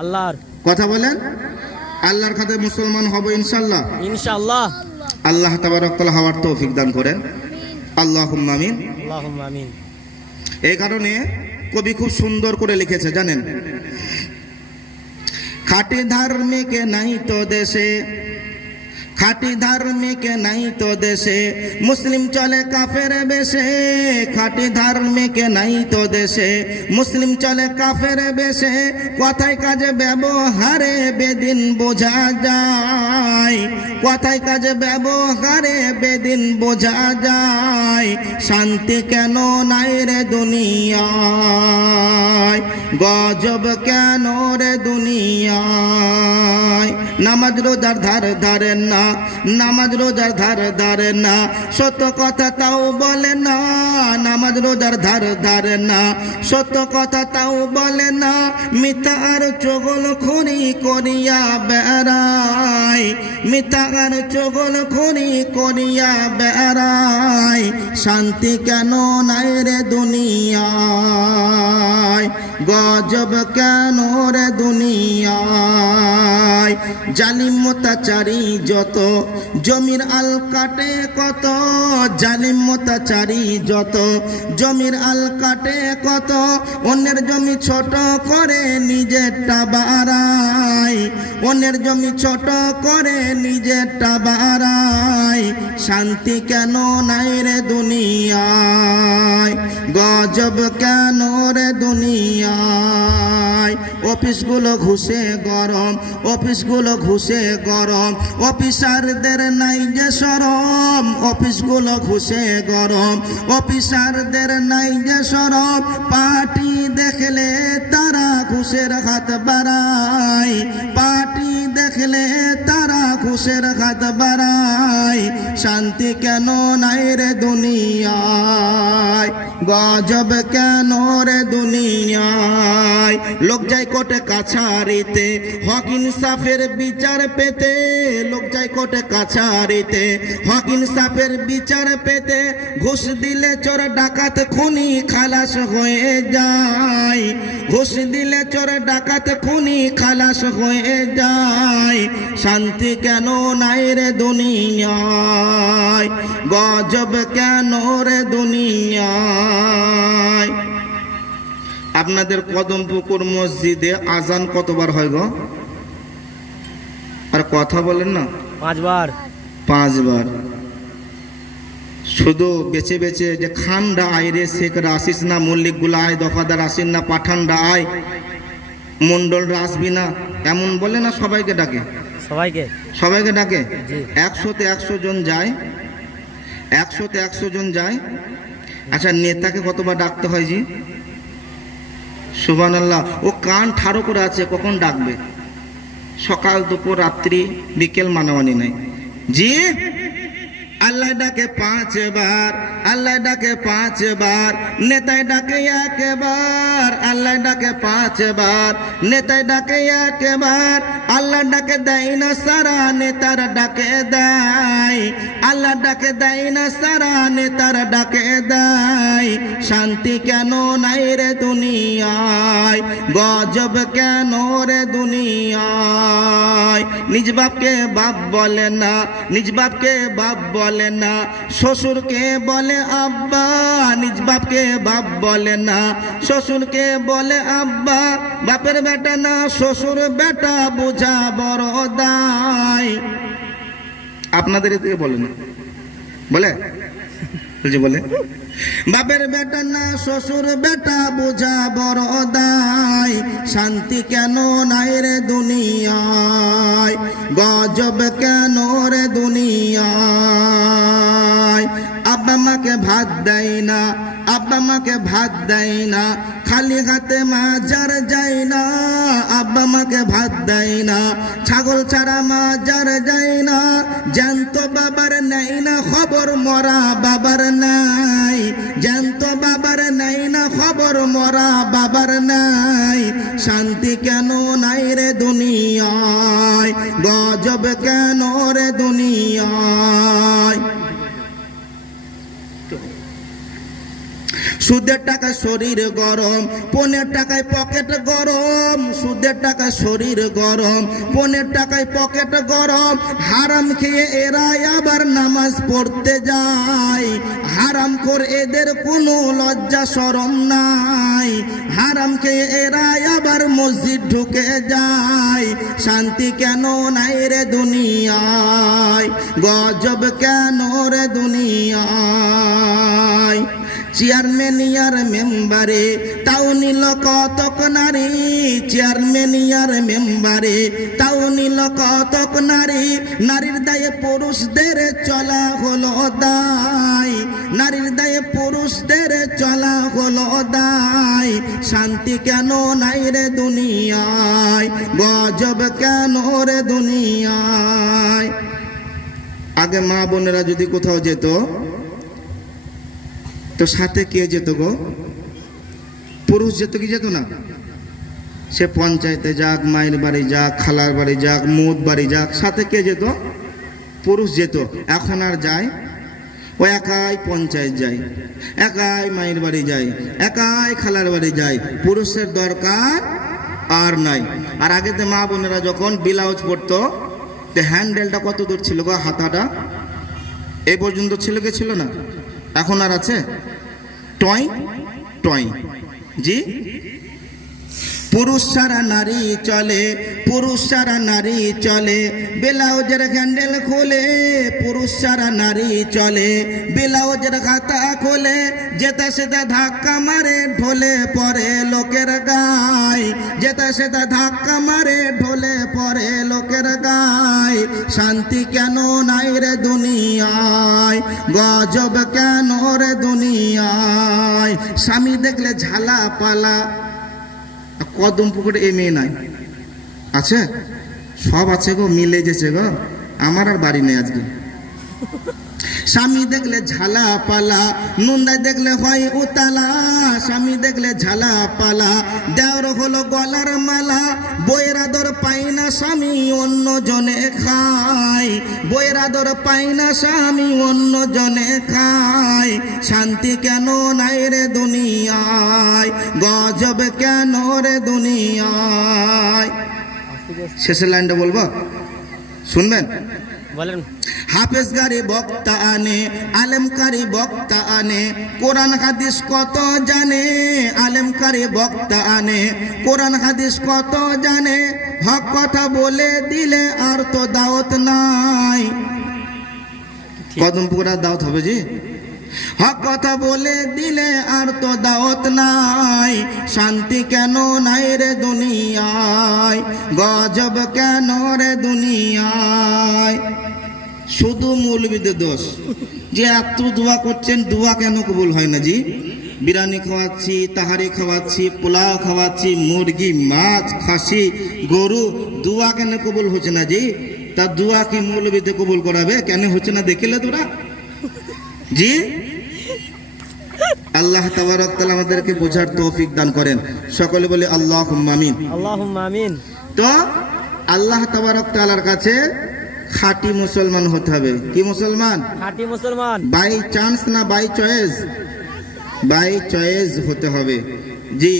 আল্লাহর। কথা বলেন, আল্লাহর খাতে মুসলমান হব ইনশাআল্লাহ। ইনশাআল্লাহ। আল্লাহ তাবারক তাআলা হওয়ার তৌফিক দান করেন, আল্লাহুম্মা আমিন। আল্লাহুম্মা আমিন। এই কারণে কবি খুব সুন্দর করে লিখেছে জানেন, খাঁটি ধার্মিক নাই তো দেশে, খাঁটি ধার্মিক নাই তো দেশে, মুসলিম চলে কাফের বেশে। খাঁটি ধার্মিক নাই তো দেশে, মুসলিম চলে কাফের বেশে। কথায় কাজে ব্যবহারে বেদিন বোঝা যায়, কথায় কাজে ব্যবহারে বেদিন বোঝা যায়। শান্তি কেন নাই রে দুনিয়ায়, গজব কেন রে দুনিয়ায়। নামাজ রোজার ধার ধারে না, নামাজ রোজার ধার ধারে না, সত্য কথা তাও বলে না। নামাজ রোজার ধার ধারে না, সত্য কথা তাও বলে না। মিথ্যা আর চগল খড়ি করিয়া বেড়ায়, মিথ্যা আর চগল খড়ি করিয়া বেড়ায়। শান্তি কেন নাই রে দুনিয়ায়, গজব কেন রে দুনিয়ায়। জালিম অত্যাচারী যত, জমির আল কাটে কত। জালিম অত্যাচারী যত, জমির আল কাটে কত। অন্যের জমি ছোট করে নিজেরটা বাড়ায়, অন্যের জমি ছোট করে নিজেরটা বাড়ায়। শান্তি কেন নাই রে দুনিয়ায়, গজব কেন রে দুনিয়ায়। অফিসগুলো ঘুষে গরম, অফিসগুলো ঘুষে গরম, অফিসারদের নাই যে শরম। অফিসগুলো ঘুষে গরম, অফিসারদের নাই যে শরম। পার্টি দেখলে তারা ঘুষের হাত বাড়ায়, পার্টি দেখলে তারা ঘুষের হাত বাড়ায়। শান্তি কেন নাই রে দুনিয়ায়, গজব কেন রে দুনিয়ায়। লোক যায় কোর্টে কাছারিতে হক ইনসাফের বিচার পেতে, লোক যায় কোর্টে কাছারিতে হক ইনসাফের বিচার পেতে। ঘুষ দিলে চোর ডাকাত খুনি খালাস হয়ে যায়, ঘুষ দিলে চোর ডাকাত খুনি খালাস হয়ে যায়। শান্তি কেন নাই রে দুনিয়ায়, গজব কেন রে দুনিয়ায়। আপনাদের কদমপুকুর মসজিদে আজান কতবার হয় গো? আর কথা বলেন না। 5 বার। 5 বার। শুধু বেছে বেছে যে খানডা আয় রে, শেখরা আসিস না, মল্লিকগুলা আয়, দফাদার আসিস না, পাঠানডা আয়, মন্ডলরা আসবি না, এমন বলে না। সবাইকে ডাকে, সবাইকে, সবাইকে ডাকে। জি। 100তে 100 জন যায়, 100তে 100 জন যায়। আচ্ছা, নেতাকে কতবার ডাকতে হয় জি? সুবহানাল্লাহ। ও কান ঠাড়ো করে আছে, কখন ডাকবে? সকাল দুপুর রাত্রি বিকেল মানামানি নাই জি। আল্লাহ ডাকে 5 বার, আল্লাহ ডাকে 5 বার, নেতায় ডাকে 1 বার। আল্লাহ ডাকে 5 বার, নেতায় ডাকে 1 বার। আল্লাহ ডাকে দেয় না সারা, নেতার ডাকে দেয়। আল্লাহ ডাকে দেয় না সারা, নেতার ডাকে দেয়। শান্তি কেন নাই রে দুনিয়ায়, গজব কেন রে দুনিয়ায়। নিজ বাপকে বাপ বলে না, নিজ বাপকে বাপ বলে না, শ্বশুরকে বলে আব্বা। নিজ বাপকে বাপ বলে না, শ্বশুরকে বলে আব্বা। বাপের বেটা না শ্বশুর বেটা, বোঝা বড় দায়। আপনাদের এদিকে বলে না, বলে বলে বাপের বেটা না শ্বশুর বেটা, বোঝা বড় দায়। শান্তি কেন নাই রে দুনিয়ায়, গজব কেন রে দুনিয়ায়। আব্বা মাকে ভাত দেয় না, আব্বা মাকে ভাত দেয় না, খালি হাতে মাজার যায় না। আব্বা মাকে ভাত দেয় না, ছাগল ছাড়া মাজার যায় না। জ্যান্ত বাবার নাই না খবর, মরা বাবার নাই। জ্যান্ত বাবার নাই না খবর, মরা বাবার নাই। শান্তি কেন নাই রে দুনিয়ায়, গজব কেন রে দুনিয়ায়। সুদের টাকায় শরীর গরম, পনের টাকায় পকেট গরম। সুদের টাকায় শরীর গরম, পনের টাকায় পকেট গরম। হারাম খেয়ে এরা আবার নামাজ পড়তে যায়। হারাম করে এদের কোনো লজ্জা শরম নাই। হারাম খেয়ে এরা আবার মসজিদ ঢুকে যায়। শান্তি কেন নাই রে দুনিয়ায়, গজব কেন রে দুনিয়ায়। চেয়ারম্যান ইয়ার মেম্বারে তাও নিল কতক নারী। চেয়ারম্যান ইয়ার মেম্বারে তাও নিল কতক নারী। নারীর দায়ে পুরুষদের চলা হলো দায়। নারীর দায়ে পুরুষদের চলা হলো দায়। শান্তি কেন নাই রে দুনিয়ায়, গজব কেন রে দুনিয়ায়। আগে মা বোনেরা যদি কোথাও যেত তো সাথে কে যেত গো? পুরুষ যেত কি যেত না? সে পঞ্চায়েতে যাক, মায়ের বাড়ি যাক, খালার বাড়ি যাক, মুদ বাড়ি যাক, সাথে কে যেত? পুরুষ যেত। এখন আর যায়? ও একাই পঞ্চায়েত যায়, একাই মায়ের বাড়ি যায়, একাই খালার বাড়ি যায়। পুরুষের দরকার আর নাই। আর আগেতে মা বোনেরা যখন ব্লাউজ পরতো, হ্যান্ডেলটা কত দূর ছিল গো? হাতাটা এই পর্যন্ত ছিল কি ছিল না? এখন আর আছে? টয় টয় জি। পুরুষ ছাড়া নারী চলে, পুরুষ ছাড়া নারী চলে, ব্লাউজের হ্যান্ডেল খোলে। পুরুষ ছাড়া নারী চলে, ব্লাউজের খাতা খোলে। যেটা সেটা ধাক্কা মারে, ঢোলে পরে লোকের গায়। যেটা সেটা ধাক্কা মারে, ঢোলে পরে লোকের গায়। শান্তি কেন নাই রে দুনিয়ায়, গজব কেন রে দুনিয়ায়। স্বামী দেখলে ঝালা পালা। কদম পুকুরে এ মেয়ে নাই, আছে? সব আছে গো, মিলে যেছে গো। আমার আর বাড়ি নেই আজকে। স্বামী দেখলে ঝালা পালা, নুন্দায় দেখলে হয় উতালা। স্বামী দেখলে ঝালা পালা, দেওর হলো গলার মালা। বইয়ের আদর পাই না স্বামী, অন্য জনে খায়। বইয়ের আদর পাই না স্বামী, অন্য জনে খায়। শান্তি কেন নাই রে দুনিয়ায়, গজব কেন রে দুনিয়ায়। শেষের লাইনটা বলবো, শুনবেন? বলেন। হাফেজগারি বক্তা আনে, আলেমকারী বক্তা আনে, কোরআন হাদিস কত জানে। আলেমকারী বক্তা আনে, কোরআন হাদিস কত জানে। হক কথা বলে দিলে আর তো দাওয়াত নাই। কদমপুকুর দাওয়াত হবে জি? হক কথা বলে দিলে আর তো দাওয়াত নাই। শান্তি কেন নাই রে দুনিয়ায়, গজব কেন রে দুনিয়ায়। শুধু মৌলবীদের দোষ যে এত দোয়া করছেন, দোয়া কেন কবুল হয় না জি? বিরিয়ানি খাওয়াচ্ছি, তাহারি খাওয়াচ্ছি, পোলাও খাওয়াচ্ছি, মুরগি, মাছ, খাসি, গরু, দোয়া কেন কবুল হচ্ছে না জি? তা দোয়া কি মৌলবীতে কবুল করাবে? কেন হচ্ছে না দেখিলে তোরা জি? আল্লাহ তাবারক তাআলা আমাদেরকে বোঝার তৌফিক দান করেন। সকলে বলে আল্লাহুম্মা আমিন। আল্লাহুম্মা আমিন। তো আল্লাহ তাবারক তাআলার কাছে খাঁটি মুসলমান হতে হবে। কি মুসলমান? খাঁটি মুসলমান। বাই চান্স না বাই চয়েস? বাই চয়েস হতে হবে জি।